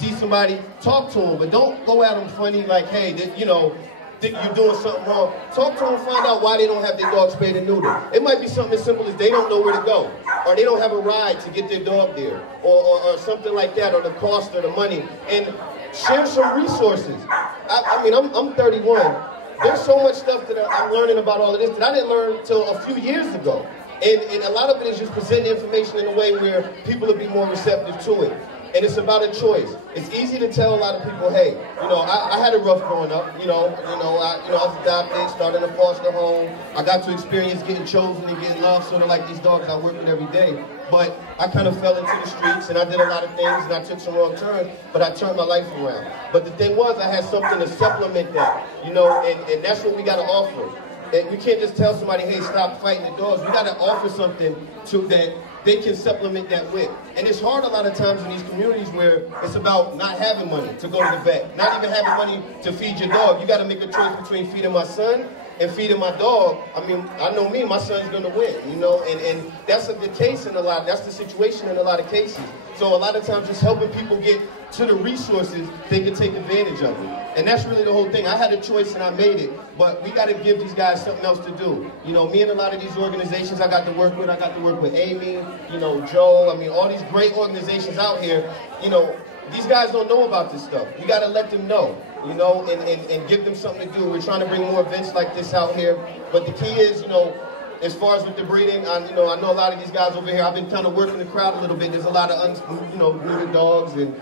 see somebody, talk to them, but don't go at them funny like, hey, you know, you're doing something wrong. Talk to them, find out why they don't have their dog spayed and neutered. It might be something as simple as they don't know where to go, or they don't have a ride to get their dog there, or something like that, or the cost or the money. And share some resources. I mean, I'm 31. There's so much stuff that I'm learning about all of this that I didn't learn until a few years ago. And a lot of it is just presenting information in a way where people will be more receptive to it. And it's about a choice. It's easy to tell a lot of people, hey, you know, I had it rough growing up. I was adopted, started in a foster home. I got to experience getting chosen and getting loved, sort of like these dogs I work with every day. But I kind of fell into the streets, and I did a lot of things, and I took some wrong turns, but I turned my life around. But the thing was, I had something to supplement that, you know, and that's what we got to offer. And we can't just tell somebody, hey, stop fighting the dogs. We got to offer something to that they can supplement that with. And it's hard a lot of times in these communities where it's about not having money to go to the vet, not even having money to feed your dog. You got to make a choice between feeding my son and feeding my dog. I mean, I know me, my son's going to win, you know, and that's the case in a lot, that's the situation in a lot of cases. So a lot of times just helping people get to the resources they can take advantage of it. And that's really the whole thing. I had a choice and I made it, but we got to give these guys something else to do. You know, me and a lot of these organizations I got to work with Amy, you know, Joe, I mean, all these great organizations out here, you know, these guys don't know about this stuff. You got to let them know, you know, and give them something to do. We're trying to bring more events like this out here, but the key is, you know, as far as with the breeding, I know a lot of these guys over here. I've been kind of working the crowd a little bit. There's a lot of neutered dogs and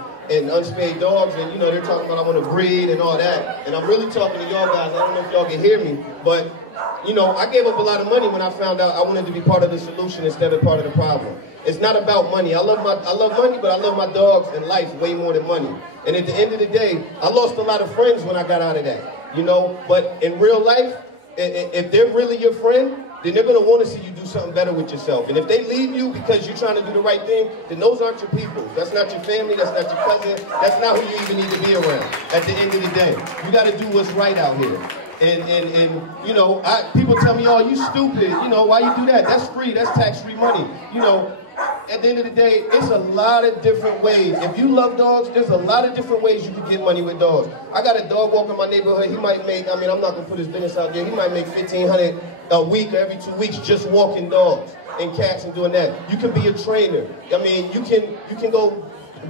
unspayed dogs, and you know they're talking about I want to breed and all that. And I'm really talking to y'all guys. I don't know if y'all can hear me, but you know I gave up a lot of money when I found out I wanted to be part of the solution instead of part of the problem. It's not about money. I love money, but I love my dogs and life way more than money. And at the end of the day, I lost a lot of friends when I got out of that. You know, but in real life, if they're really your friend, then they're going to want to see you do something better with yourself. And if they leave you because you're trying to do the right thing, then those aren't your people. That's not your family. That's not your cousin. That's not who you even need to be around at the end of the day. You got to do what's right out here. And you know, people tell me, oh, you stupid. You know, why you do that? That's free. That's tax-free money. You know, at the end of the day, it's a lot of different ways. If you love dogs, there's a lot of different ways you can get money with dogs. I got a dog walker in my neighborhood. He might make, I mean, I'm not going to put his business out there. He might make $1,500 a week or every 2 weeks just walking dogs and cats and doing that. You can be a trainer. I mean, you can go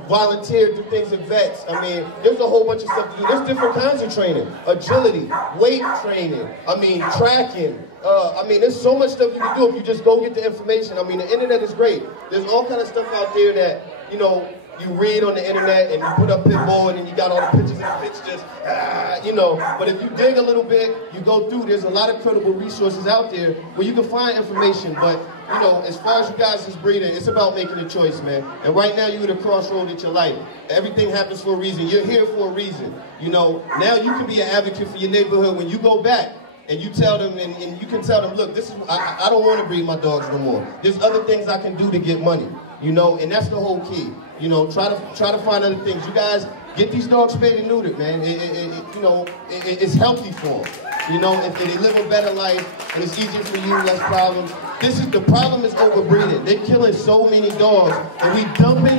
volunteer, do things at vets. I mean, there's a whole bunch of stuff to do. There's different kinds of training. Agility, weight training, I mean, tracking. I mean, there's so much stuff you can do if you just go get the information. I mean, the internet is great. There's all kind of stuff out there that, you know, you read on the internet and you put up pit bull and then you got all the pictures and the pictures, you know. But if you dig a little bit, you go through, there's a lot of credible resources out there where you can find information. But, you know, as far as you guys is breeding, it's about making a choice, man. And right now you're at a crossroad in your life. Everything happens for a reason. You're here for a reason. You know, now you can be an advocate for your neighborhood when you go back. And you tell them, and you can tell them, look, this is I don't want to breed my dogs no more. There's other things I can do to get money, you know, and that's the whole key. You know, try to find other things. You guys get these dogs spayed and neutered, man. You know, it's healthy for them. You know, if they live a better life, and it's easier for you, less problems. The problem is overbreeding. They're killing so many dogs, and we dumping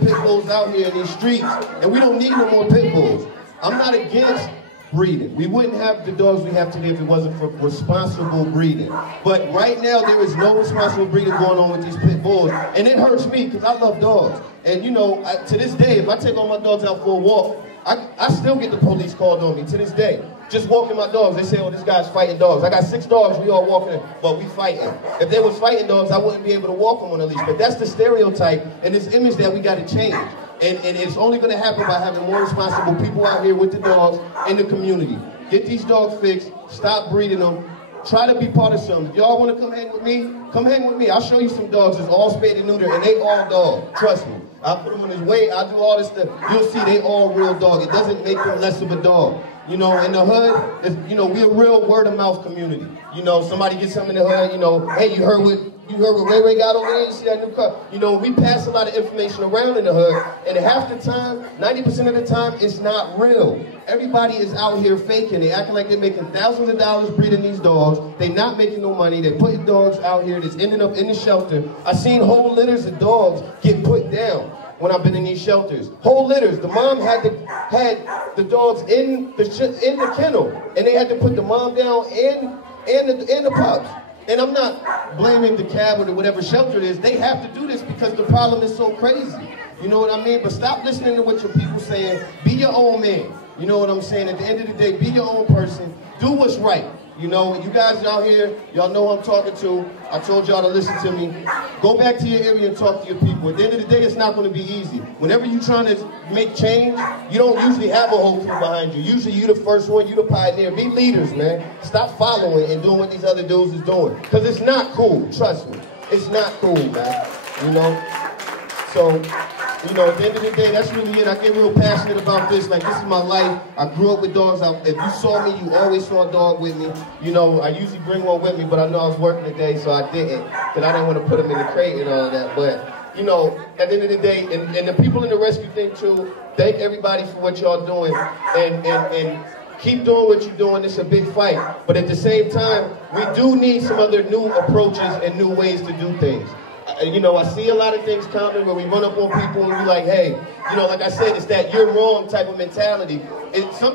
pit bulls out here in these streets, and we don't need no more pit bulls. I'm not against breeding. We wouldn't have the dogs we have today if it wasn't for responsible breeding. But right now, there is no responsible breeding going on with these pit bulls. And it hurts me because I love dogs. And you know, to this day, if I take all my dogs out for a walk, I still get the police called on me to this day. Just walking my dogs, they say, oh, this guy's fighting dogs. I got 6 dogs, we all walking, but we fighting. If they was fighting dogs, I wouldn't be able to walk them on a leash. But that's the stereotype and this image that we got to change. And it's only going to happen by having more responsible people out here with the dogs in the community. Get these dogs fixed. Stop breeding them. Try to be part of something. If y'all want to come hang with me, come hang with me. I'll show you some dogs that's all spayed and neutered, and they all dog. Trust me. I'll put them on his weight. I'll do all this stuff. You'll see they all real dog. It doesn't make them less of a dog. You know, in the hood, you know, we're a real word-of-mouth community. You know, somebody gets something in the hood, you know, hey, you heard what Ray Ray got over there? You see that new car? You know, we pass a lot of information around in the hood, and half the time, 90% of the time, it's not real. Everybody is out here faking. They acting like they're making thousands of dollars breeding these dogs. They're not making no money. They're putting dogs out here that's ending up in the shelter. I've seen whole litters of dogs get put down. when I've been in these shelters. Whole litters. The mom had the dogs in the kennel, and they had to put the mom down and the pups. And I'm not blaming the cab or whatever shelter it is. They have to do this because the problem is so crazy. You know what I mean? But stop listening to what your people saying. Be your own man. You know what I'm saying? At the end of the day, be your own person. Do what's right. You know, you guys out here, y'all know who I'm talking to. I told y'all to listen to me. Go back to your area and talk to your people. At the end of the day, it's not going to be easy. Whenever you're trying to make change, you don't usually have a whole team behind you. Usually you the first one, you the pioneer. Be leaders, man. Stop following and doing what these other dudes is doing. Because it's not cool, trust me. It's not cool, man. You know? So, you know, at the end of the day, that's really it. I get real passionate about this. Like, this is my life. I grew up with dogs. If you saw me, you always saw a dog with me. You know, I usually bring one with me, but I know I was working today, so I didn't. Because I didn't want to put them in the crate and all of that. But, you know, at the end of the day, and the people in the rescue thing, too, thank everybody for what y'all doing. And keep doing what you're doing. It's a big fight. But at the same time, we do need some other new approaches and new ways to do things. You know, I see a lot of things coming where we run up on people and we're like, hey, you know, like I said, it's that you're wrong type of mentality.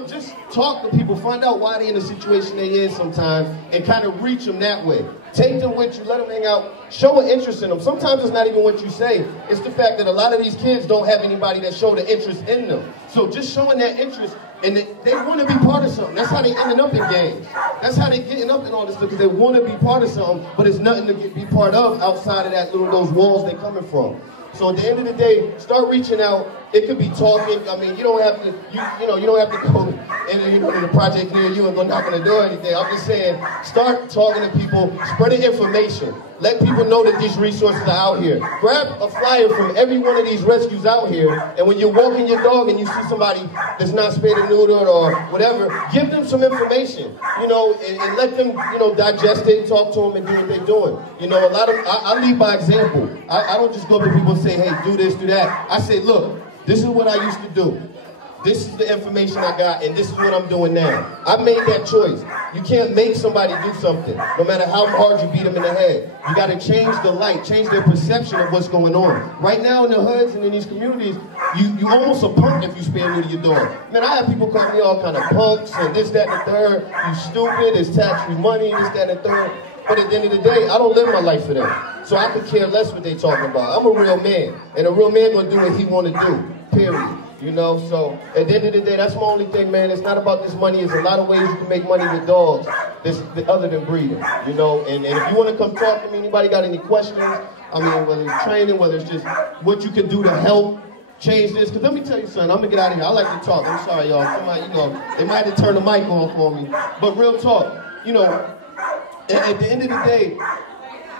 Just talk to people, find out why they're in the situation they're in sometimes, and kind of reach them that way. Take them with you, let them hang out, show an interest in them. Sometimes it's not even what you say. It's the fact that a lot of these kids don't have anybody that show the interest in them. So just showing that interest, and they want to be part of something. That's how they ending up in games. That's how they getting up in all this stuff, because they want to be part of something, but it's nothing to be part of outside of those walls they're coming from. So at the end of the day, start reaching out. It could be talking. I mean, you don't have to, you don't have to go in the project near you and go knock on the door or anything. I'm just saying, start talking to people, spreading information. Let people know that these resources are out here. Grab a flyer from every one of these rescues out here, and when you're walking your dog and you see somebody that's not spayed or neutered or whatever, give them some information, you know, and let them, you know, digest it, talk to them, and do what they're doing. You know, a lot of, I lead by example. I don't just go up to people and say, hey, do this, do that. I say, look, this is what I used to do. This is the information I got, and this is what I'm doing now. I made that choice. You can't make somebody do something, no matter how hard you beat them in the head. You got to change the light, change their perception of what's going on. Right now in the hoods and in these communities, you almost a punk if you spare new to your dog. Man, I have people call me all kind of punks and this, that, and the third. You stupid, it's tax-free money, this, that, and the third. But at the end of the day, I don't live my life for them. So I could care less what they talking about. I'm a real man, and a real man gonna do what he wanna do, period. You know, so at the end of the day, that's my only thing, man. It's not about this money. It's a lot of ways you can make money with dogs other than breeding, you know. And if you want to come talk to me, anybody got any questions, I mean, whether it's training, whether it's just what you can do to help change this. Because let me tell you something, I'm going to get out of here. I like to talk. I'm sorry, y'all. Somebody, you know, they might have to turn the mic on for me. But real talk, you know, at the end of the day,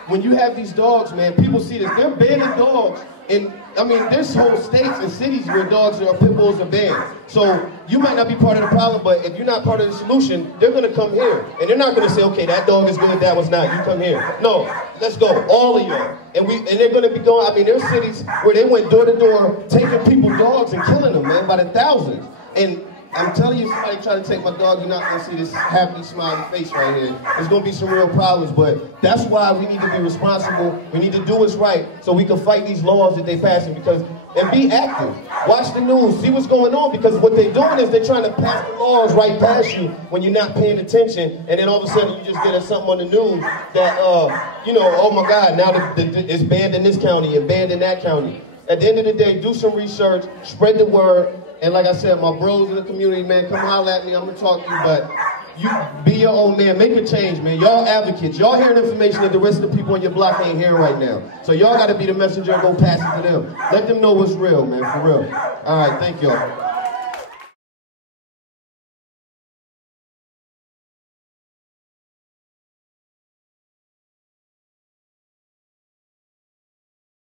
when you have these dogs, man, people see this. They're banning dogs. And, I mean, there's whole states and cities where dogs or pit bulls are banned. So you might not be part of the problem, but if you're not part of the solution, they're going to come here. And they're not going to say, okay, that dog is good, that one's not. You come here. No, let's go, all of y'all. And they're going to be going, I mean, there's cities where they went door to door taking people's dogs and killing them, man, by the thousands. And I'm telling you, if somebody try to take my dog, you're not going to see this happy, smiling face right here. There's going to be some real problems, but that's why we need to be responsible. We need to do what's right so we can fight these laws that they're passing, and be active. Watch the news, see what's going on, because what they're doing is they're trying to pass the laws right past you when you're not paying attention, and then all of a sudden you just get something on the news that, you know, oh my God, now it's banned in this county and banned in that county. At the end of the day, do some research, spread the word. And like I said, my bros in the community, man, come holler at me. I'm going to talk to you, but you be your own man. Make a change, man. Y'all advocates. Y'all hearing information that the rest of the people on your block ain't hearing right now. So y'all got to be the messenger and go pass it to them. Let them know what's real, man, for real. All right, thank y'all.